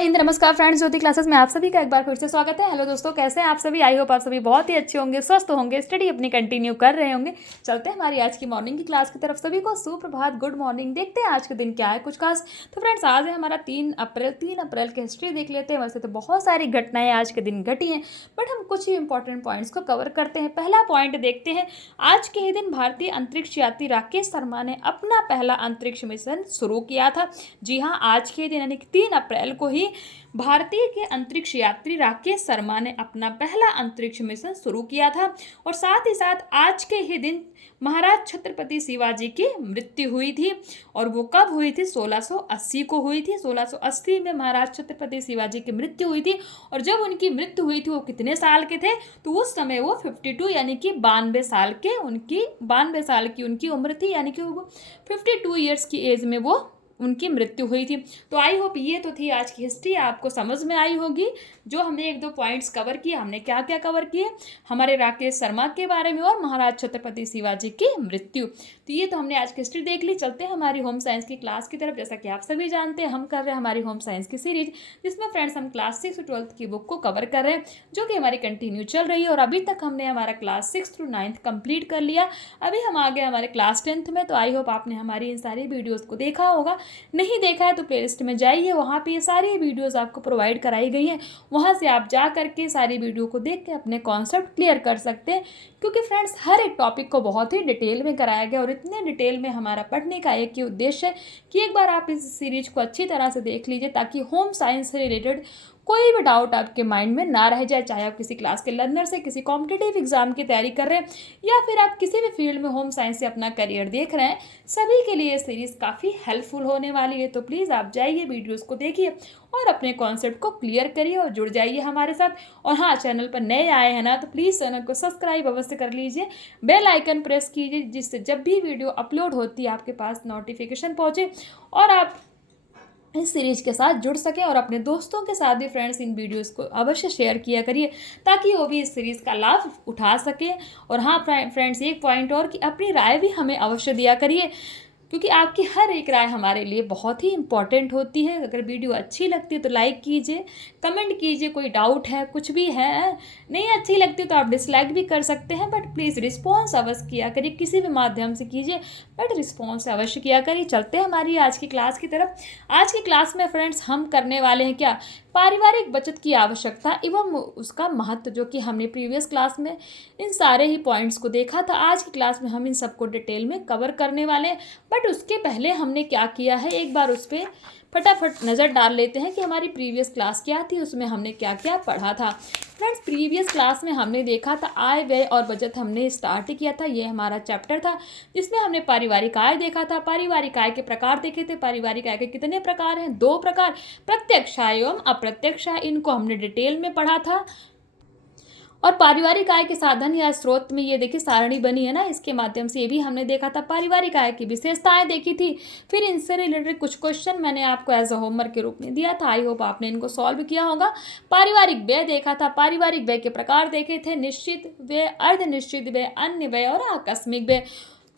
नमस्कार फ्रेंड्स, ज्योति क्लासेस में आप सभी का एक बार फिर से स्वागत है। हेलो दोस्तों, कैसे हैं आप सभी। आई होप आप सभी बहुत ही अच्छे होंगे, स्वस्थ होंगे, स्टडी अपनी कंटिन्यू कर रहे होंगे। चलते हैं हमारी आज की मॉर्निंग की क्लास की तरफ। सभी को सुप्रभात, गुड मॉर्निंग। देखते हैं आज के दिन क्या है कुछ खास। तो फ्रेंड्स, आज है हमारा 3 अप्रैल की हिस्ट्री देख लेते हैं। वैसे तो बहुत सारी घटनाएं आज के दिन घटी हैं, बट हम कुछ ही इंपॉर्टेंट पॉइंट्स को कवर करते हैं। पहला पॉइंट देखते हैं। आज के ही दिन भारतीय अंतरिक्ष यात्री राकेश शर्मा ने अपना पहला अंतरिक्ष मिशन शुरू किया था। जी हाँ, आज के दिन यानी कि 3 अप्रैल को ही भारतीय के अंतरिक्ष यात्री राकेश शर्मा ने अपना पहला अंतरिक्ष मिशन शुरू किया था। और साथ ही साथ आज के ही दिन महाराज छत्रपति शिवाजी की मृत्यु हुई थी। और वो कब हुई थी? 1680 को हुई थी। 1680 में महाराज छत्रपति शिवाजी की मृत्यु हुई थी। और जब उनकी मृत्यु हुई थी वो कितने साल के थे? तो उस समय वो 52 यानी कि 92 साल की उनकी उम्र थी। यानी कि वो 52 ईयर्स की एज में वो उनकी मृत्यु हुई थी। तो आई होप ये तो थी आज की हिस्ट्री, आपको समझ में आई होगी। जो हमने 1-2 पॉइंट्स कवर किए, हमने क्या क्या कवर किए, हमारे राकेश शर्मा के बारे में और महाराज छत्रपति शिवाजी की मृत्यु। तो ये तो हमने आज की हिस्ट्री देख ली। चलते हैं हमारी होम साइंस की क्लास की तरफ। जैसा कि आप सभी जानते हैं, हम कर रहे हैं हमारी होम साइंस की सीरीज, जिसमें फ्रेंड्स हम क्लास 6 से 12th की बुक को कवर कर रहे हैं, जो कि हमारी कंटिन्यू चल रही है। और अभी तक हमने हमारा क्लास 6 to 9th कंप्लीट कर लिया। अभी हम आ गए हमारे क्लास 10th में। तो आई होप आपने हमारी इन सारी वीडियोज़ को देखा होगा। नहीं देखा है तो प्लेलिस्ट में जाइए, वहाँ पे ये सारी वीडियोस आपको प्रोवाइड कराई गई हैं। वहाँ से आप जा करके सारी वीडियो को देख के अपने कॉन्सेप्ट क्लियर कर सकते हैं। क्योंकि फ्रेंड्स, हर एक टॉपिक को बहुत ही डिटेल में कराया गया। और इतने डिटेल में हमारा पढ़ने का एक ही उद्देश्य है कि एक बार आप इस सीरीज को अच्छी तरह से देख लीजिए, ताकि होम साइंस से रिलेटेड कोई भी डाउट आपके माइंड में ना रह जाए। चाहे आप किसी क्लास के लर्नर से किसी कॉम्पिटिटिव एग्जाम की तैयारी कर रहे हैं, या फिर आप किसी भी फील्ड में होम साइंस से अपना करियर देख रहे हैं, सभी के लिए ये सीरीज़ काफ़ी हेल्पफुल होने वाली है। तो प्लीज़ आप जाइए, वीडियोस को देखिए और अपने कॉन्सेप्ट को क्लियर करिए और जुड़ जाइए हमारे साथ। और हाँ, चैनल पर नए आए हैं ना, तो प्लीज़ चैनल को सब्सक्राइब अवश्य कर लीजिए, बेल आइकन प्रेस कीजिए, जिससे जब भी वीडियो अपलोड होती है आपके पास नोटिफिकेशन पहुँचे और आप इस सीरीज के साथ जुड़ सकें। और अपने दोस्तों के साथ भी फ्रेंड्स इन वीडियोस को अवश्य शेयर किया करिए, ताकि वो भी इस सीरीज़ का लाभ उठा सकें। और हाँ फ्रेंड्स, एक पॉइंट और कि अपनी राय भी हमें अवश्य दिया करिए, क्योंकि आपकी हर एक राय हमारे लिए बहुत ही इंपॉर्टेंट होती है। अगर वीडियो अच्छी लगती है तो लाइक कीजिए, कमेंट कीजिए, कोई डाउट है, कुछ भी है, नहीं अच्छी लगती तो आप डिसलाइक भी कर सकते हैं, बट प्लीज़ रिस्पॉन्स अवश्य किया करिए, किसी भी माध्यम से कीजिए, बट रिस्पॉन्स अवश्य किया करिए। चलते हैं हमारी आज की क्लास की तरफ। आज की क्लास में फ्रेंड्स हम करने वाले हैं क्या? पारिवारिक बचत की आवश्यकता एवं उसका महत्व, जो कि हमने प्रीवियस क्लास में इन सारे ही पॉइंट्स को देखा था। आज की क्लास में हम इन सबको डिटेल में कवर करने वाले हैं। बट उसके पहले हमने क्या किया है, एक बार उस पर फटाफट नज़र डाल लेते हैं कि हमारी प्रीवियस क्लास क्या थी, उसमें हमने क्या क्या पढ़ा था। फ्रेंड्स, प्रीवियस क्लास में हमने देखा था आय व्यय और बचत, हमने स्टार्ट किया था। ये हमारा चैप्टर था, जिसमें हमने पारिवारिक आय देखा था, पारिवारिक आय के प्रकार देखे थे। पारिवारिक आय के कितने प्रकार हैं? 2 प्रकार, प्रत्यक्ष आय एवं अप्रत्यक्ष आय। इनको हमने डिटेल में पढ़ा था। और पारिवारिक आय के साधन या स्रोत में ये देखिए सारणी बनी है ना, इसके माध्यम से ये भी हमने देखा था। पारिवारिक आय की विशेषताएं देखी थी। फिर इनसे रिलेटेड कुछ क्वेश्चन मैंने आपको एज अ होमवर्क के रूप में दिया था। आई होप आपने इनको सॉल्व किया होगा। पारिवारिक व्यय देखा था, पारिवारिक व्यय के प्रकार देखे थे, निश्चित व्यय, अर्धनिश्चित व्यय, अन्य व्यय और आकस्मिक व्यय।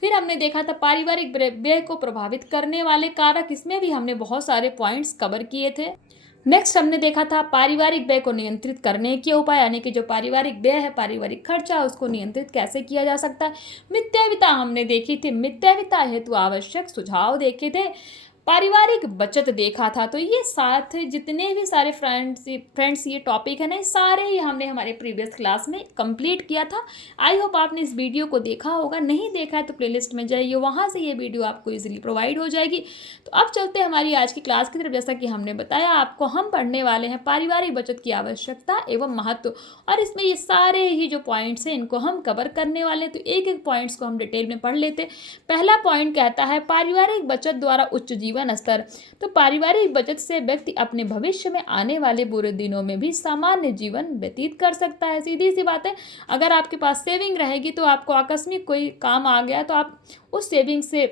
फिर हमने देखा था पारिवारिक व्यय को प्रभावित करने वाले कारक, इसमें भी हमने बहुत सारे पॉइंट्स कवर किए थे। नेक्स्ट हमने देखा था पारिवारिक व्यय को नियंत्रित करने के उपाय, यानी कि जो पारिवारिक व्यय है, पारिवारिक खर्चा, उसको नियंत्रित कैसे किया जा सकता है। मितव्ययिता हमने देखी थी, मितव्ययिता हेतु आवश्यक सुझाव देखे थे। पारिवारिक बचत देखा था। तो ये साथ जितने भी सारे फ्रेंड्स ये टॉपिक है ना, सारे ही हमने हमारे प्रीवियस क्लास में कंप्लीट किया था। आई होप आपने इस वीडियो को देखा होगा। नहीं देखा है तो प्लेलिस्ट में जाइए, वहाँ से ये वीडियो आपको इजीली प्रोवाइड हो जाएगी। तो अब चलते हैं हमारी आज की क्लास की तरफ। जैसा कि हमने बताया आपको, हम पढ़ने वाले हैं पारिवारिक बचत की आवश्यकता एवं महत्व। और इसमें ये सारे ही जो पॉइंट्स हैं, इनको हम कवर करने वाले हैं। तो एक एक पॉइंट्स को हम डिटेल में पढ़ लेते। पहला पॉइंट कहता है पारिवारिक बचत द्वारा उच्च जीवन स्तर। तो पारिवारिक बचत से व्यक्ति अपने भविष्य में आने वाले बुरे दिनों में भी सामान्य जीवन व्यतीत कर सकता है। सीधी सी बात है, अगर आपके पास सेविंग रहेगी तो आपको आकस्मिक कोई काम आ गया तो आप उस सेविंग से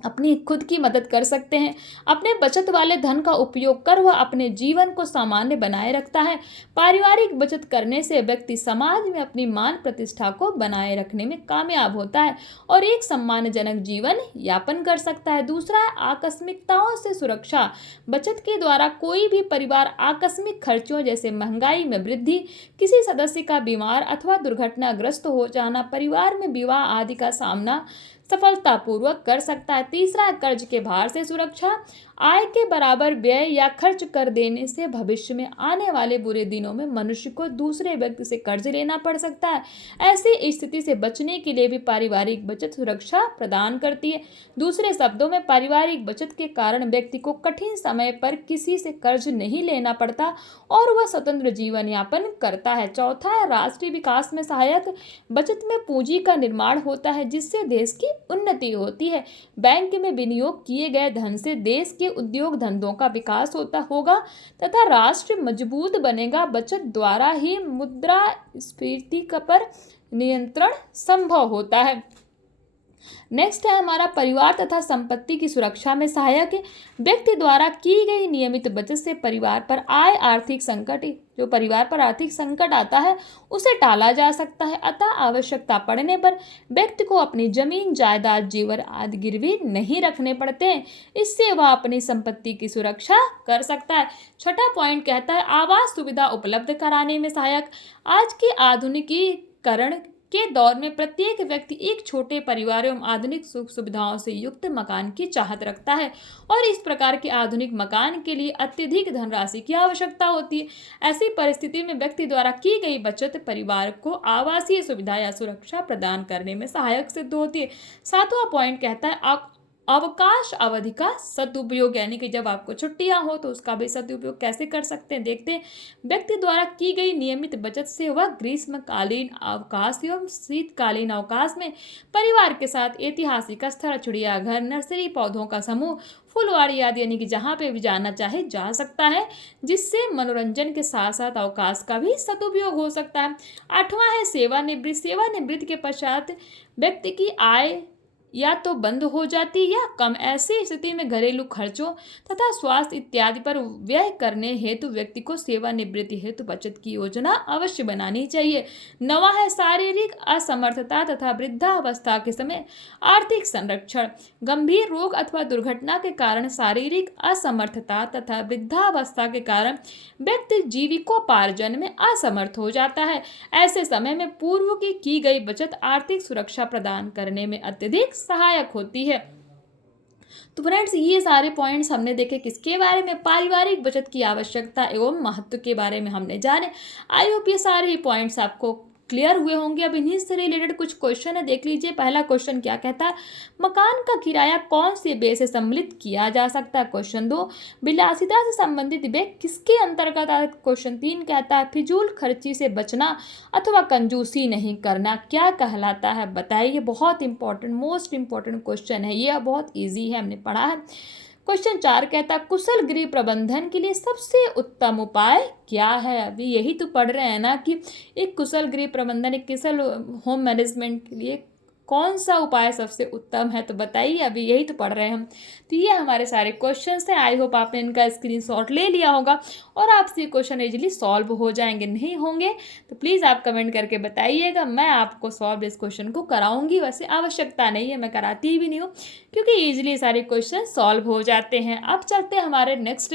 अपनी खुद की मदद कर सकते हैं। अपने बचत वाले धन का उपयोग कर वह अपने जीवन को सामान्य बनाए रखता है। पारिवारिक बचत करने से व्यक्ति समाज में अपनी मान प्रतिष्ठा को बनाए रखने में कामयाब होता है और एक सम्मानजनक जीवन यापन कर सकता है। दूसरा है आकस्मिकताओं से सुरक्षा। बचत के द्वारा कोई भी परिवार आकस्मिक खर्चों जैसे महंगाई में वृद्धि, किसी सदस्य का बीमार अथवा दुर्घटनाग्रस्त हो जाना, परिवार में विवाह आदि का सामना सफलतापूर्वक कर सकता है। तीसरा, कर्ज के भार से सुरक्षा। आय के बराबर व्यय या खर्च कर देने से भविष्य में आने वाले बुरे दिनों में मनुष्य को दूसरे व्यक्ति से कर्ज लेना पड़ सकता है। ऐसी स्थिति से बचने के लिए भी पारिवारिक बचत सुरक्षा प्रदान करती है। दूसरे शब्दों में, पारिवारिक बचत के कारण व्यक्ति को कठिन समय पर किसी से कर्ज नहीं लेना पड़ता और वह स्वतंत्र जीवन यापन करता है। चौथा है राष्ट्रीय विकास में सहायक। बचत में पूंजी का निर्माण होता है जिससे देश की उन्नति होती है। बैंक में विनियोग किए गए धन से देश के उद्योग धंधों का विकास होगा तथा राष्ट्र मजबूत बनेगा। बचत द्वारा ही मुद्रास्फीति पर नियंत्रण संभव होता है। नेक्स्ट है हमारा परिवार तथा संपत्ति की सुरक्षा में सहायक है। व्यक्ति द्वारा की गई नियमित बचत से परिवार पर आर्थिक संकट आता है उसे टाला जा सकता है। अतः आवश्यकता पड़ने पर व्यक्ति को अपनी जमीन, जायदाद, जेवर आदि गिरवी नहीं रखने पड़ते हैं। इससे वह अपनी संपत्ति की सुरक्षा कर सकता है। छठा पॉइंट कहता है आवास सुविधा उपलब्ध कराने में सहायक। आज के आधुनिकीकरण के दौर में प्रत्येक व्यक्ति एक छोटे परिवार एवं आधुनिक सुख सुविधाओं से युक्त मकान की चाहत रखता है और इस प्रकार के आधुनिक मकान के लिए अत्यधिक धनराशि की आवश्यकता होती है। ऐसी परिस्थिति में व्यक्ति द्वारा की गई बचत परिवार को आवासीय सुविधा या सुरक्षा प्रदान करने में सहायक सिद्ध होती है। सातवां पॉइंट कहता है अवकाश अवधि का सदुपयोग, यानी कि जब आपको छुट्टियां हो तो उसका भी सदुपयोग कैसे कर सकते हैं देखते हैं। व्यक्ति द्वारा की गई नियमित बचत से वह ग्रीष्मकालीन अवकाश एवं शीतकालीन अवकाश में परिवार के साथ ऐतिहासिक स्थल, चिड़ियाघर, नर्सरी, पौधों का समूह, फुलवाड़ी आदि यानी कि जहाँ पे भी जाना चाहे जा सकता है, जिससे मनोरंजन के साथ साथ अवकाश का भी सदुपयोग हो सकता है। आठवां है सेवानिवृत्ति। सेवानिवृत्ति के पश्चात व्यक्ति की आय या तो बंद हो जाती या कम। ऐसी स्थिति में घरेलू खर्चों तथा स्वास्थ्य इत्यादि पर व्यय करने हेतु व्यक्ति को सेवानिवृत्ति हेतु बचत की योजना अवश्य बनानी चाहिए। नवा है शारीरिक असमर्थता तथा वृद्धावस्था के समय आर्थिक संरक्षण। गंभीर रोग अथवा दुर्घटना के कारण शारीरिक असमर्थता तथा वृद्धावस्था के कारण व्यक्ति जीविकोपार्जन में असमर्थ हो जाता है। ऐसे समय में पूर्व की गई बचत आर्थिक सुरक्षा प्रदान करने में अत्यधिक सहायक होती है। तो फ्रेंड्स, ये सारे पॉइंट्स हमने देखे किसके बारे में, पारिवारिक बचत की आवश्यकता एवं महत्व के बारे में हमने जाने। आई होप ये सारे ही पॉइंट्स आपको क्लियर हुए होंगे। अब इन्हीं से रिलेटेड कुछ क्वेश्चन है, देख लीजिए। पहला क्वेश्चन क्या कहता है, मकान का किराया कौन से व्यय से सम्मिलित किया जा सकता है। क्वेश्चन 2, विलासिता से संबंधित व्यय किसके अंतर्गत आता है। क्वेश्चन 3 कहता है फिजूल खर्ची से बचना अथवा कंजूसी नहीं करना क्या कहलाता है, बताइए। बहुत इंपॉर्टेंट, मोस्ट इंपॉर्टेंट क्वेश्चन है ये, बहुत ईजी है, हमने पढ़ा है। क्वेश्चन 4 कहता है कुशल गृह प्रबंधन के लिए सबसे उत्तम उपाय क्या है। अभी यही तो पढ़ रहे हैं ना कि एक कुशल गृह प्रबंधन, एक कुशल होम मैनेजमेंट के लिए कौन सा उपाय सबसे उत्तम है, तो बताइए। अभी यही तो पढ़ रहे हैं हम। तो ये हमारे सारे क्वेश्चंस हैं। आई होप आपने इनका स्क्रीनशॉट ले लिया होगा और आपसे क्वेश्चन इजीली सॉल्व हो जाएंगे। नहीं होंगे तो प्लीज़ आप कमेंट करके बताइएगा, मैं आपको सॉल्व इस क्वेश्चन को कराऊंगी। वैसे आवश्यकता नहीं है, मैं कराती भी नहीं हूँ, क्योंकि ईजिली सारे क्वेश्चन सॉल्व हो जाते हैं। अब चलते हैं हमारे नेक्स्ट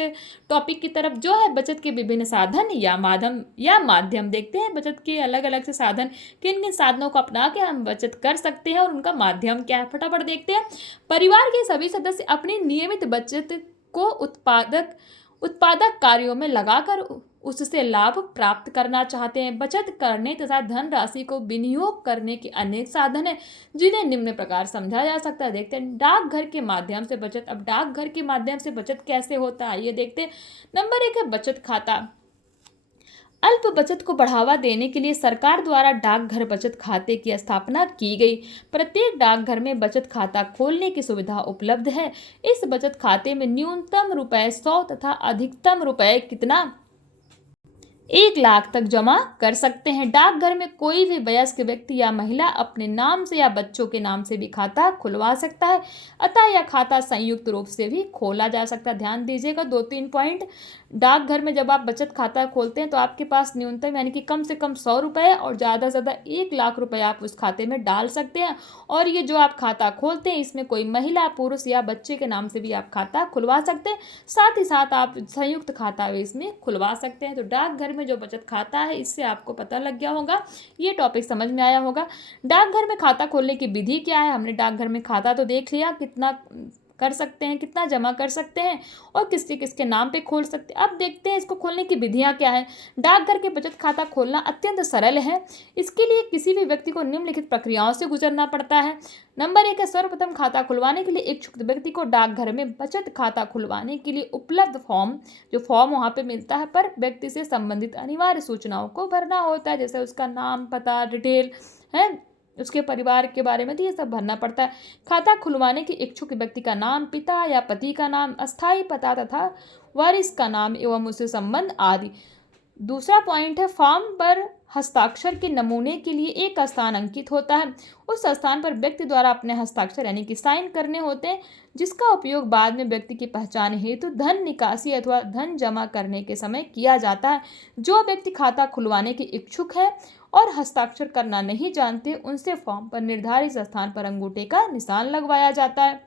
टॉपिक की तरफ, जो है बचत के विभिन्न साधन या माध्यम। देखते हैं बचत के अलग अलग से साधन, किन किन साधनों को अपना के हम बचत कर सकते हैं और उनका माध्यम क्या है। फटाफट देखते हैं। परिवार के सभी सदस्य अपनी नियमित बचत को उत्पादक कार्यों में लगाकर उससे लाभ प्राप्त करना चाहते हैं। बचत करने तथा धनराशि को विनियोग करने के अनेक साधन हैं, जिन्हें निम्न प्रकार समझा जा सकता है। देखते हैं डाकघर के माध्यम से बचत। अब डाकघर के माध्यम से बचत कैसे होता है, ये देखते हैं। नंबर 1 है बचत खाता। अल्प बचत को बढ़ावा देने के लिए सरकार द्वारा डाकघर बचत खाते की स्थापना की गई। प्रत्येक डाकघर में बचत खाता खोलने की सुविधा उपलब्ध है। इस बचत खाते में न्यूनतम ₹100 तथा अधिकतम कितना 1 लाख तक जमा कर सकते हैं। डाकघर में कोई भी वयस्क व्यक्ति या महिला अपने नाम से या बच्चों के नाम से भी खाता खुलवा सकता है, अतः यह खाता संयुक्त रूप से भी खोला जा सकता है। ध्यान दीजिएगा 2-3 पॉइंट। डाकघर में जब आप बचत खाता खोलते हैं तो आपके पास न्यूनतम यानी कि कम से कम 100 रुपये और ज़्यादा से ज़्यादा 1 लाख रुपये आप उस खाते में डाल सकते हैं। और ये जो आप खाता खोलते हैं इसमें कोई महिला, पुरुष या बच्चे के नाम से भी आप खाता खुलवा सकते हैं। साथ ही साथ आप संयुक्त खाता भी इसमें खुलवा सकते हैं। तो डाकघर में जो बचत खाता है, इससे आपको पता लग गया होगा, ये टॉपिक समझ में आया होगा। डाकघर में खाता खोलने की विधि क्या है। हमने डाकघर में खाता तो देख लिया, कितना कर सकते हैं, कितना जमा कर सकते हैं और किसके किसके नाम पे खोल सकते हैं। अब देखते हैं इसको खोलने की विधियां क्या है। डाकघर के बचत खाता खोलना अत्यंत सरल है। इसके लिए किसी भी व्यक्ति को निम्नलिखित प्रक्रियाओं से गुजरना पड़ता है। नंबर 1 है, सर्वप्रथम खाता खुलवाने के लिए इच्छुक व्यक्ति को डाकघर में बचत खाता खुलवाने के लिए उपलब्ध फॉर्म वहाँ पे मिलता है पर व्यक्ति से संबंधित अनिवार्य सूचनाओं को भरना होता है, जैसे उसका नाम, पता, डिटेल है, उसके परिवार के बारे में, तो ये सब भरना पड़ता है। खाता खुलवाने के इच्छुक व्यक्ति का नाम, पिता या पति का नाम, अस्थायी पता तथा वारिस का नाम एवं उससे संबंध आदि। दूसरा पॉइंट है, फॉर्म पर हस्ताक्षर के नमूने के लिए एक स्थान अंकित होता है। उस स्थान पर व्यक्ति द्वारा अपने हस्ताक्षर यानी कि साइन करने होते हैं, जिसका उपयोग बाद में व्यक्ति की पहचान हेतु धन निकासी अथवा धन जमा करने के समय किया जाता है। जो व्यक्ति खाता खुलवाने के इच्छुक है और हस्ताक्षर करना नहीं जानते, उनसे फॉर्म पर निर्धारित स्थान पर अंगूठे का निशान लगवाया जाता है।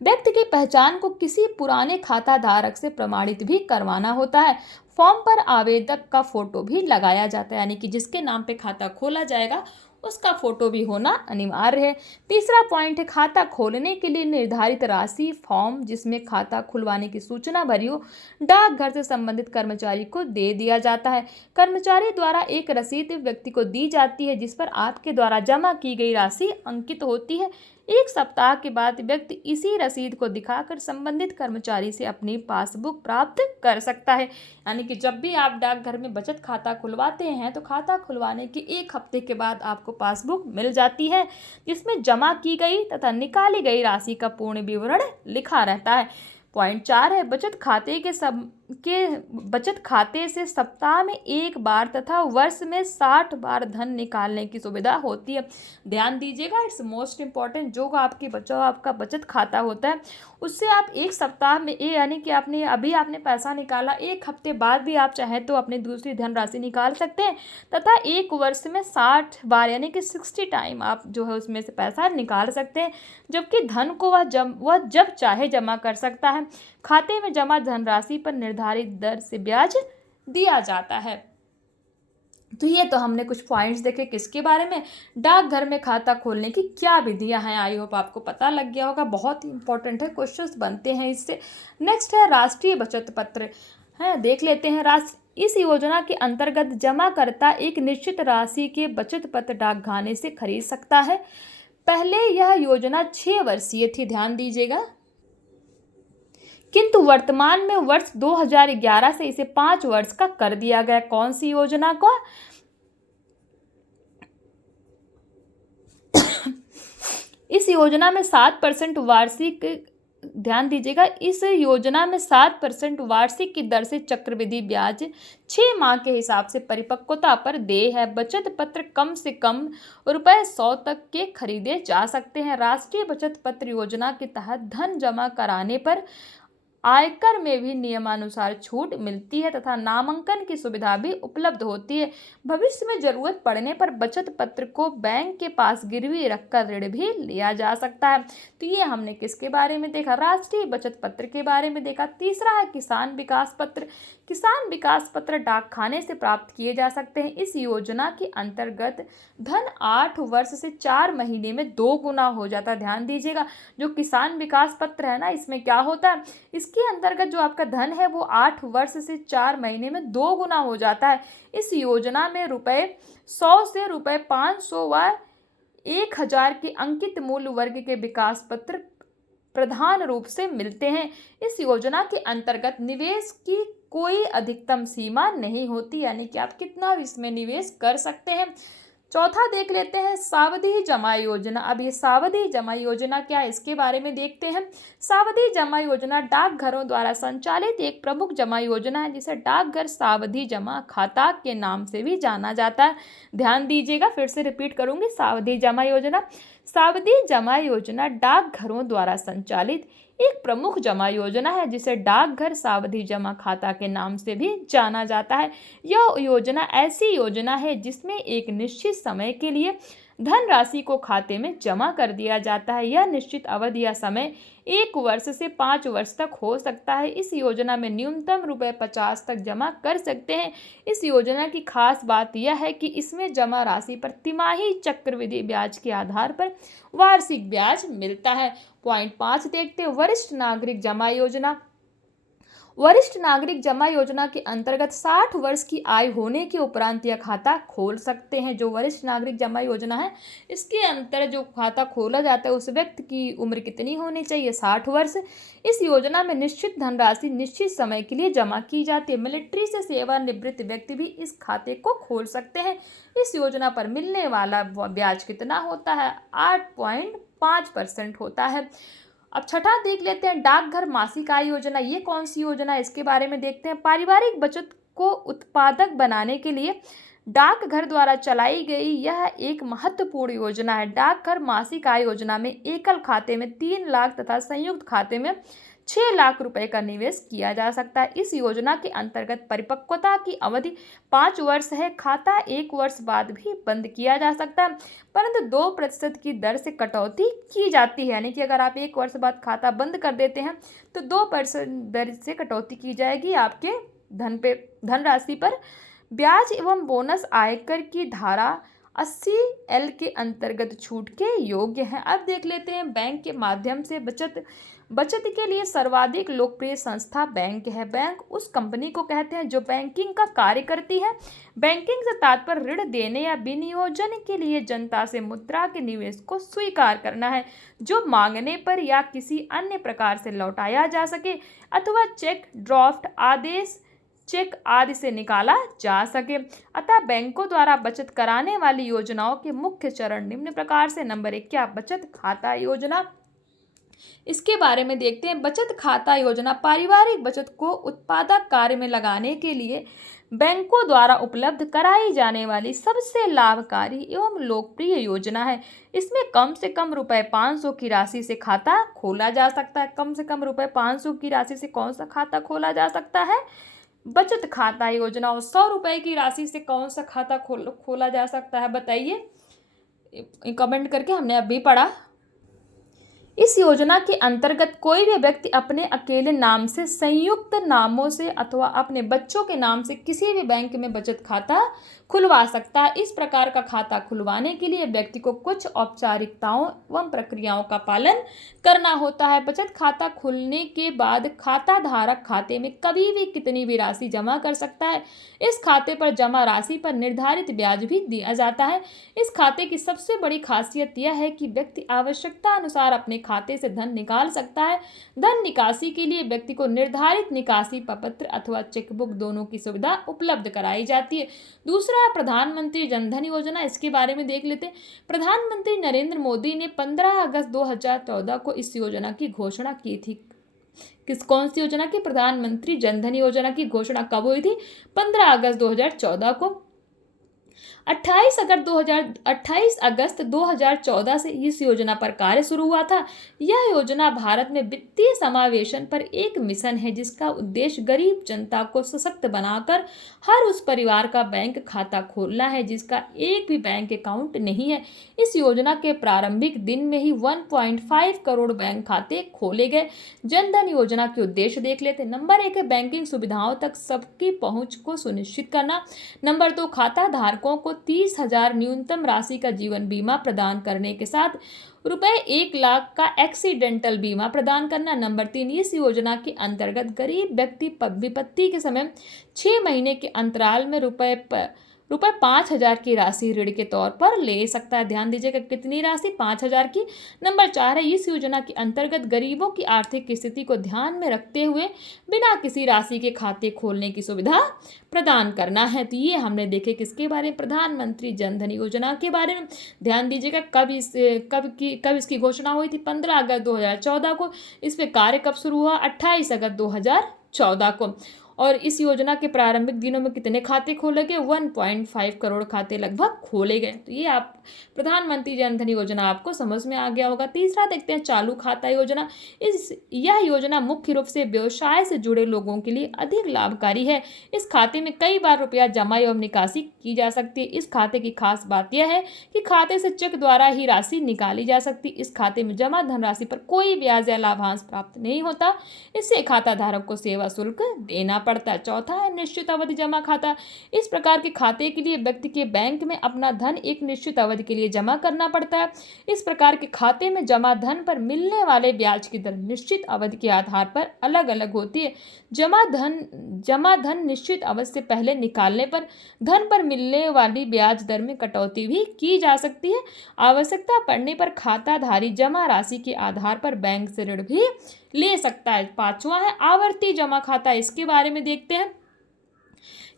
व्यक्ति की पहचान को किसी पुराने खाता धारक से प्रमाणित भी करवाना होता है। फॉर्म पर आवेदक का फोटो भी लगाया जाता है, यानी कि जिसके नाम पे खाता खोला जाएगा उसका फोटो भी होना अनिवार्य है। तीसरा पॉइंट है, खाता खोलने के लिए निर्धारित राशि फॉर्म जिसमें खाता खुलवाने की सूचना भरी हो, डाकघर से संबंधित कर्मचारी को दे दिया जाता है। कर्मचारी द्वारा एक रसीद व्यक्ति को दी जाती है जिस पर आपके द्वारा जमा की गई राशि अंकित होती है। 1 सप्ताह के बाद व्यक्ति इसी रसीद को दिखाकर संबंधित कर्मचारी से अपनी पासबुक प्राप्त कर सकता है। यानी कि जब भी आप डाकघर में बचत खाता खुलवाते हैं तो खाता खुलवाने के 1 हफ्ते के बाद आपको पासबुक मिल जाती है, जिसमें जमा की गई तथा निकाली गई राशि का पूर्ण विवरण लिखा रहता है। पॉइंट 4 है, बचत खाते से सप्ताह में 1 बार तथा वर्ष में 60 बार धन निकालने की सुविधा होती है। ध्यान दीजिएगा, इट्स मोस्ट इम्पॉर्टेंट। जो आपका बचत खाता होता है उससे आप 1 सप्ताह में यानी कि आपने पैसा निकाला, 1 हफ्ते बाद भी आप चाहें तो अपनी दूसरी धनराशि निकाल सकते हैं तथा 1 वर्ष में 60 बार यानी कि 60 टाइम आप जो है उसमें से पैसा निकाल सकते हैं, जबकि धन को वह जब चाहे जमा कर सकता है। खाते में जमा धनराशि पर निर्धारित दर से ब्याज दिया जाता है। तो ये तो हमने कुछ पॉइंट्स देखे किसके बारे में, डाकघर में खाता खोलने की क्या विधियां हैं। आई होप आपको पता लग गया होगा, बहुत ही इंपॉर्टेंट है, क्वेश्चंस बनते हैं इससे। नेक्स्ट है राष्ट्रीय बचत पत्र है, देख लेते हैं। इस योजना के अंतर्गत जमाकर्ता एक निश्चित राशि के बचत पत्र डाकखाने से खरीद सकता है। पहले यह योजना 6 वर्षीय थी, ध्यान दीजिएगा, किंतु वर्तमान में वर्ष 2011 से इसे 5 वर्ष का कर दिया गया। कौन सी योजना को? इस योजना में 7% वार्षिक, ध्यान दीजिएगा, इस योजना में 7% वार्षिक की दर से चक्रवृद्धि ब्याज 6 माह के हिसाब से परिपक्वता पर देय है। बचत पत्र कम से कम ₹100 तक के खरीदे जा सकते हैं। राष्ट्रीय बचत पत्र योजना के तहत धन जमा कराने पर आयकर में भी नियमानुसार छूट मिलती है तथा नामांकन की सुविधा भी उपलब्ध होती है। भविष्य में जरूरत पड़ने पर बचत पत्र को बैंक के पास गिरवी रखकर ऋण भी लिया जा सकता है। तो ये हमने किसके बारे में देखा, राष्ट्रीय बचत पत्र के बारे में देखा। तीसरा है किसान विकास पत्र। किसान विकास पत्र डाकखाने से प्राप्त किए जा सकते हैं। इस योजना के अंतर्गत धन 8 वर्ष से 4 महीने में 2 गुना हो जाता है। ध्यान दीजिएगा, जो किसान विकास पत्र है ना, इसमें क्या होता है, इसके अंतर्गत जो आपका धन है वो 8 वर्ष से 4 महीने में 2 गुना हो जाता है। इस योजना में ₹100 से ₹500 व 1000 के अंकित मूल्य वर्ग के विकास पत्र प्रधान रूप से मिलते हैं। इस योजना के अंतर्गत निवेश की कोई अधिकतम सीमा नहीं होती, यानी कि आप कितना भी इसमें निवेश कर सकते हैं। चौथा देख लेते हैं सावधि जमा योजना। अब ये सावधि जमा योजना क्या है, इसके बारे में देखते हैं। सावधि जमा योजना डाकघरों द्वारा संचालित एक प्रमुख जमा योजना है, जिसे डाकघर सावधि जमा खाता के नाम से भी जाना जाता है। ध्यान दीजिएगा, फिर से रिपीट करूंगी। सावधि जमा योजना, सावधि जमा योजना डाकघरों द्वारा संचालित एक प्रमुख जमा योजना है, जिसे डाकघर सावधि जमा खाता के नाम से भी जाना जाता है। यह योजना ऐसी योजना है जिसमें एक निश्चित समय के लिए धनराशि को खाते में जमा कर दिया जाता है। यह निश्चित अवधि या समय 1 वर्ष से 5 वर्ष तक हो सकता है। इस योजना में न्यूनतम ₹50 तक जमा कर सकते हैं। इस योजना की खास बात यह है कि इसमें जमा राशि पर तिमाही चक्रवृद्धि ब्याज के आधार पर वार्षिक ब्याज मिलता है। पॉइंट 5 देखते हैं, वरिष्ठ नागरिक जमा योजना। वरिष्ठ नागरिक जमा योजना के अंतर्गत 60 वर्ष की आयु होने के उपरांत यह खाता खोल सकते हैं। जो वरिष्ठ नागरिक जमा योजना है, इसके अंतर जो खाता खोला जाता है, उस व्यक्ति की उम्र कितनी होनी चाहिए? 60 वर्ष। इस योजना में निश्चित धनराशि निश्चित समय के लिए जमा की जाती है। मिलिट्री से सेवानिवृत्त व्यक्ति भी इस खाते को खोल सकते हैं। इस योजना पर मिलने वाला ब्याज कितना होता है? 8.5% होता है। अब छठा देख लेते हैं, डाकघर मासिक आय योजना। ये कौन सी योजना है, इसके बारे में देखते हैं। पारिवारिक बचत को उत्पादक बनाने के लिए डाकघर द्वारा चलाई गई यह एक महत्वपूर्ण योजना है। डाकघर मासिक आय योजना में एकल खाते में 3 लाख तथा संयुक्त खाते में 6 लाख रुपए का निवेश किया जा सकता है। इस योजना के अंतर्गत परिपक्वता की अवधि 5 वर्ष है। खाता 1 वर्ष बाद भी बंद किया जा सकता है, परंतु 2% की दर से कटौती की जाती है। यानी कि अगर आप 1 वर्ष बाद खाता बंद कर देते हैं तो 2% दर से कटौती की जाएगी आपके धनराशि पर। ब्याज एवं बोनस आयकर की धारा 80L के अंतर्गत छूट के योग्य है। अब देख लेते हैं, बैंक के माध्यम से बचत के लिए सर्वाधिक लोकप्रिय संस्था बैंक है। बैंक उस कंपनी को कहते हैं जो बैंकिंग का कार्य करती है। बैंकिंग से तात्पर्य ऋण देने या विनियोजन के लिए जनता से मुद्रा के निवेश को स्वीकार करना है, जो मांगने पर या किसी अन्य प्रकार से लौटाया जा सके अथवा चेक, ड्राफ्ट, आदेश, चेक आदि से निकाला जा सके। अतः बैंकों द्वारा बचत कराने वाली योजनाओं के मुख्य चरण निम्न प्रकार से। नंबर 1 क्या? बचत खाता योजना। इसके बारे में देखते हैं। बचत खाता योजना पारिवारिक बचत को उत्पादक कार्य में लगाने के लिए बैंकों द्वारा उपलब्ध कराई जाने वाली सबसे लाभकारी एवं लोकप्रिय योजना है। इसमें कम से कम ₹500 की राशि से खाता खोला जा सकता है। कम से कम ₹500 की राशि से कौन सा खाता खोला जा सकता है? बचत खाता योजना। और 100 रुपए की राशि से कौन सा खाता खोला जा सकता है, बताइए कमेंट करके। हमने अभी पढ़ा। इस योजना के अंतर्गत कोई भी व्यक्ति अपने अकेले नाम से, संयुक्त नामों से अथवा अपने बच्चों के नाम से किसी भी बैंक में बचत खाता खुलवा सकता है। इस प्रकार का खाता खुलवाने के लिए व्यक्ति को कुछ औपचारिकताओं एवं प्रक्रियाओं का पालन करना होता है। बचत खाता खुलने के बाद खाता धारक खाते में कभी भी कितनी भी राशि जमा कर सकता है। इस खाते पर जमा राशि पर निर्धारित ब्याज भी दिया जाता है। इस खाते की सबसे बड़ी खासियत यह है कि व्यक्ति आवश्यकता अनुसार अपने खाते से धन निकाल सकता है। धन निकासी के लिए व्यक्ति को निर्धारित निकासी प्रपत्र अथवा चेकबुक दोनों की सुविधा उपलब्ध कराई जाती है। दूसरा, प्रधानमंत्री जनधन योजना। इसके बारे में देख लेते हैं। प्रधानमंत्री नरेंद्र मोदी ने 15 अगस्त 2014 को इस योजना की घोषणा की थी। कौन सी योजना की? प्रधानमंत्री जनधन योजना की घोषणा कब हुई थी? 15 अगस्त 2014 को। 28 अगस्त 2014 से इस योजना पर कार्य शुरू हुआ था। यह योजना भारत में वित्तीय समावेशन पर एक मिशन है, जिसका उद्देश्य गरीब जनता को सशक्त बनाकर हर उस परिवार का बैंक खाता खोलना है जिसका एक भी बैंक अकाउंट नहीं है। इस योजना के प्रारंभिक दिन में ही 1.5 करोड़ बैंक खाते खोले गए। जनधन योजना के उद्देश्य देख लेते हैं। नंबर 1 है बैंकिंग सुविधाओं तक सबकी पहुंच को सुनिश्चित करना। नंबर 2, खाता धारकों को 30,000 न्यूनतम राशि का जीवन बीमा प्रदान करने के साथ ₹1 लाख का एक्सीडेंटल बीमा प्रदान करना। नंबर 3, इस योजना के अंतर्गत गरीब व्यक्ति विपत्ति के समय 6 महीने के अंतराल में रुपये 5,000 की राशि ऋण के तौर पर ले सकता है। ध्यान दीजिएगा, कितनी राशि? 5,000 की। नंबर 4 है, इस योजना के अंतर्गत गरीबों की आर्थिक स्थिति को ध्यान में रखते हुए बिना किसी राशि के खाते खोलने की सुविधा प्रदान करना है। तो ये हमने देखे किसके बारे में? प्रधानमंत्री जन धन योजना के बारे में। ध्यान दीजिएगा, कब इसकी घोषणा हुई थी? 15 अगस्त 2014 को। इस पे कार्य कब शुरू हुआ? 28 अगस्त 2014 को। और इस योजना के प्रारंभिक दिनों में कितने खाते खोले गए? 1.5 करोड़ खाते लगभग खोले गए। तो ये आप प्रधानमंत्री जन धन योजना आपको समझ में आ गया होगा। तीसरा देखते हैं, चालू खाता योजना। यह योजना मुख्य रूप से व्यवसाय से जुड़े लोगों के लिए अधिक लाभकारी है। इस खाते में कई बार रुपया जमा एवं निकासी की जा सकती है। इस खाते की खास बात यह है कि खाते से चेक द्वारा ही राशि निकाली जा सकती है। इस खाते में जमा धनराशि पर कोई ब्याज या लाभांश प्राप्त नहीं होता। इससे खाता धारक को सेवा शुल्क देना पड़ता है। चौथा है, निश्चित अवधि जमा खाता। इस प्रकार के खाते के लिए व्यक्ति के बैंक में अपना धन एक निश्चित अवधि के लिए जमा करना पड़ता है। इस प्रकार के खाते में जमा धन पर मिलने वाले ब्याज की दर निश्चित अवधि के आधार पर अलग अलग होती है। जमा धन निश्चित अवधि से पहले निकालने पर धन पर मिलने वाली ब्याज दर में कटौती भी की जा सकती है। आवश्यकता पड़ने पर खाताधारी जमा राशि के आधार पर बैंक से ऋण भी ले सकता है। पांचवा है, आवर्ती जमा खाता। इसके बारे में देखते हैं।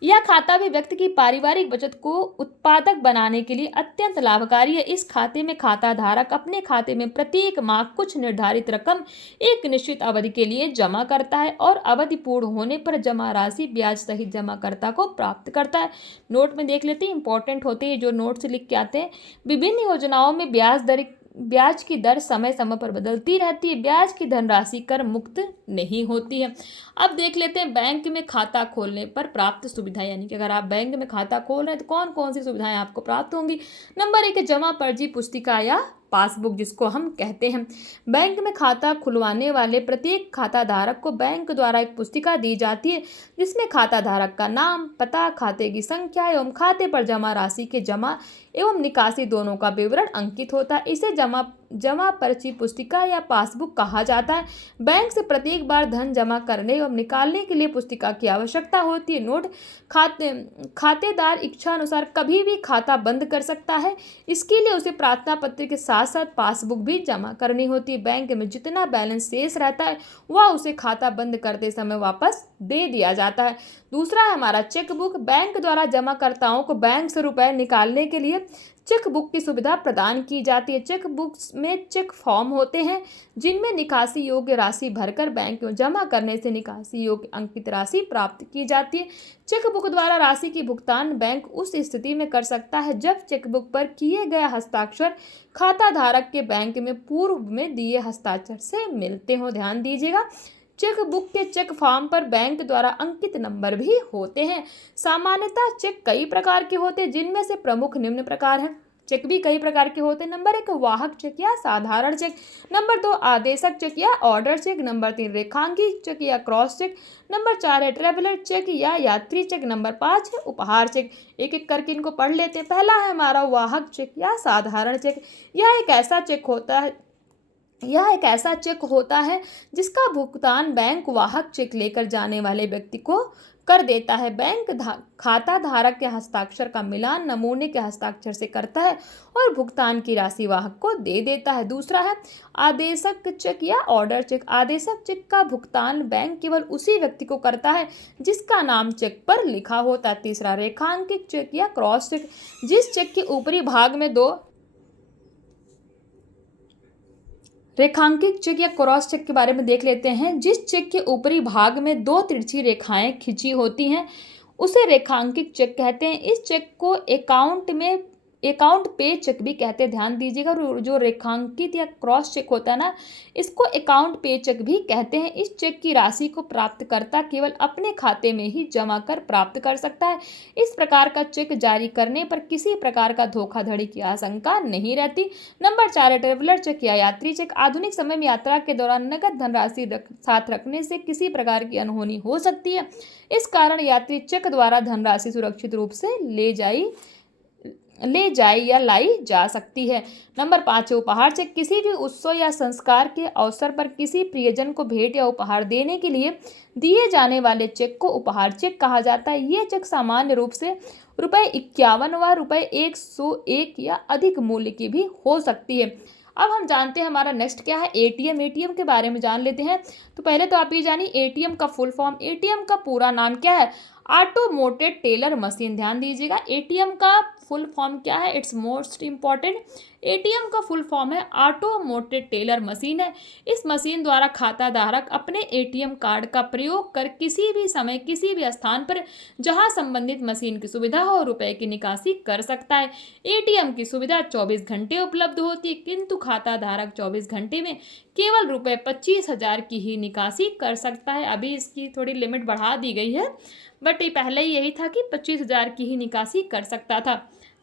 यह खाता भी व्यक्ति की पारिवारिक बचत को उत्पादक बनाने के लिए अत्यंत लाभकारी है। इस खाते में खाता धारक अपने खाते में प्रत्येक माह कुछ निर्धारित रकम एक निश्चित अवधि के लिए जमा करता है और अवधि पूर्ण होने पर जमा राशि ब्याज सहित जमाकर्ता को प्राप्त करता है। नोट में देख लेते हैं, इंपॉर्टेंट होते हैं जो नोट से लिख के आते हैं। विभिन्न योजनाओं में ब्याज की दर समय समय पर बदलती रहती है। ब्याज की धनराशि कर मुक्त नहीं होती है। अब देख लेते हैं बैंक में खाता खोलने पर प्राप्त सुविधा, यानी कि अगर आप बैंक में खाता खोल रहे हैं तो कौन कौन सी सुविधाएं आपको प्राप्त होंगी। नंबर 1 है, जमा पर्ची पुस्तिका या पासबुक, जिसको हम कहते हैं। बैंक में खाता खुलवाने वाले प्रत्येक खाता धारक को बैंक द्वारा एक पुस्तिका दी जाती है जिसमें खाता धारक का नाम, पता, खाते की संख्या एवं खाते पर जमा राशि के जमा एवं निकासी दोनों का विवरण अंकित होता है। इसे जमा पर्ची पुस्तिका या पासबुक कहा जाता है। बैंक से प्रत्येक बार धन जमा करने एवं निकालने के लिए पुस्तिका की आवश्यकता होती है। नोट, खातेदार इच्छा अनुसार कभी भी खाता बंद कर सकता है। इसके लिए उसे प्रार्थना पत्र के साथ साथ पासबुक भी जमा करनी होती है। बैंक में जितना बैलेंस शेष रहता है वह उसे खाता बंद करते समय वापस दे दिया जाता है। दूसरा है हमारा चेकबुक। बैंक द्वारा जमाकर्ताओं को बैंक से रुपए निकालने के लिए चेकबुक की सुविधा प्रदान की जाती है। चेकबुक में चेक फॉर्म होते हैं जिनमें निकासी योग्य राशि भरकर बैंक में जमा करने से निकासी योग्य अंकित राशि प्राप्त की जाती है। चेकबुक द्वारा राशि की भुगतान बैंक उस स्थिति में कर सकता है जब चेकबुक पर किए गए हस्ताक्षर खाता धारक के बैंक में पूर्व में दिए हस्ताक्षर से मिलते हों। ध्यान दीजिएगा, चेकबुक के चेक फॉर्म पर बैंक द्वारा अंकित नंबर भी होते हैं। सामान्यतः चेक कई प्रकार के होते हैं जिनमें से प्रमुख निम्न प्रकार हैं। चेक भी कई प्रकार के होते हैं। नंबर 1 वाहक चेक या साधारण चेक। नंबर 2 आदेशक चेक या ऑर्डर चेक। नंबर 3 रेखांकित चेक या क्रॉस चेक। नंबर 4 है ट्रेवलर चेक या यात्री चेक। नंबर 5 है उपहार चेक। एक एक करके इनको पढ़ लेते हैं। पहला है हमारा वाहक चेक या साधारण चेक। यह एक ऐसा चेक होता है जिसका भुगतान बैंक वाहक चेक लेकर जाने वाले व्यक्ति को कर देता है। बैंक खाता धारक के हस्ताक्षर का मिलान नमूने के हस्ताक्षर से करता है और भुगतान की राशि वाहक को दे देता है। दूसरा है आदेशक चेक या ऑर्डर चेक। आदेशक चेक का भुगतान बैंक केवल उसी व्यक्ति को करता है जिसका नाम चेक पर लिखा होता है। तीसरा रेखांकित चेक या क्रॉस चेक। जिस चेक के ऊपरी भाग में रेखांकित चेक या क्रॉस चेक के बारे में देख लेते हैं। जिस चेक के ऊपरी भाग में 2 तिरछी रेखाएं खिंची होती हैं उसे रेखांकित चेक कहते हैं। इस चेक को अकाउंट पे चेक भी कहते हैं। ध्यान दीजिएगा, जो रेखांकित या क्रॉस चेक होता है ना, इसको अकाउंट पे चेक भी कहते हैं। इस चेक की राशि को प्राप्तकर्ता केवल अपने खाते में ही जमा कर प्राप्त कर सकता है। इस प्रकार का चेक जारी करने पर किसी प्रकार का धोखाधड़ी की आशंका नहीं रहती। नंबर 4 है ट्रेवलर चेक या यात्री चेक। आधुनिक समय में यात्रा के दौरान नकद धनराशि साथ रखने से किसी प्रकार की अनहोनी हो सकती है। इस कारण यात्री चेक द्वारा धनराशि सुरक्षित रूप से ले जाई या लाई जा सकती है। नंबर 5 है उपहार चेक। किसी भी उत्सव या संस्कार के अवसर पर किसी प्रियजन को भेंट या उपहार देने के लिए दिए जाने वाले चेक को उपहार चेक कहा जाता है। ये चेक सामान्य रूप से ₹51 व ₹101 या अधिक मूल्य की भी हो सकती है। अब हम जानते हैं हमारा नेक्स्ट क्या है, एटीएम। एटीएम के बारे में जान लेते हैं। तो पहले तो आप ये जानिए एटीएम का फुल फॉर्म। एटीएम का पूरा नाम क्या है? Automated teller machine. ध्यान दीजिएगा, एटीएम का फुल फॉर्म क्या है? It's most important. एटीएम का फुल फॉर्म है ऑटोमेटेड टेलर मशीन है। इस मशीन द्वारा खाता धारक अपने एटीएम कार्ड का प्रयोग कर किसी भी समय किसी भी स्थान पर जहां संबंधित मशीन की सुविधा हो रुपए की निकासी कर सकता है। एटीएम की सुविधा 24 घंटे उपलब्ध होती है, किंतु खाता धारक 24 घंटे में केवल ₹25,000 की ही निकासी कर सकता है। अभी इसकी थोड़ी लिमिट बढ़ा दी गई है, बट ये पहले ही यही था कि 25,000 की ही निकासी कर सकता था।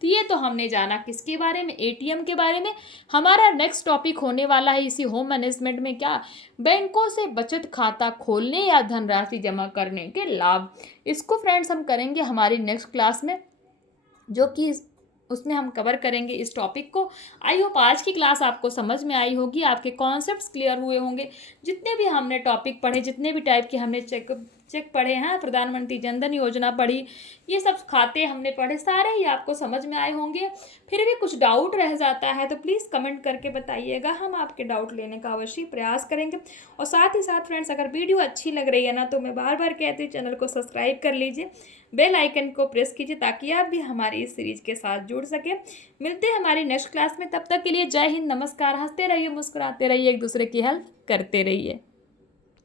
तो ये तो हमने जाना किसके बारे में, एटीएम के बारे में। हमारा नेक्स्ट टॉपिक होने वाला है इसी होम मैनेजमेंट में क्या, बैंकों से बचत खाता खोलने या धनराशि जमा करने के लाभ। इसको फ्रेंड्स हम करेंगे हमारी नेक्स्ट क्लास में, जो कि उसमें हम कवर करेंगे इस टॉपिक को। आई होप आज की क्लास आपको समझ में आई होगी, आपके कॉन्सेप्ट्स क्लियर हुए होंगे। जितने भी हमने टॉपिक पढ़े, जितने भी टाइप के हमने चेक पढ़े हैं, प्रधानमंत्री जनधन योजना पढ़ी, ये सब खाते हमने पढ़े, सारे ही आपको समझ में आए होंगे। फिर भी कुछ डाउट रह जाता है तो प्लीज़ कमेंट करके बताइएगा, हम आपके डाउट लेने का अवश्य प्रयास करेंगे। और साथ ही साथ फ्रेंड्स, अगर वीडियो अच्छी लग रही है ना, तो मैं बार बार कहती हूँ चैनल को सब्सक्राइब कर लीजिए, बेल आइकन को प्रेस कीजिए, ताकि आप भी हमारी इस सीरीज के साथ जुड़ सके। मिलते हैं हमारी नेक्स्ट क्लास में, तब तक के लिए जय हिंद, नमस्कार। हंसते रहिए, मुस्कुराते रहिए, एक दूसरे की हेल्प करते रहिए।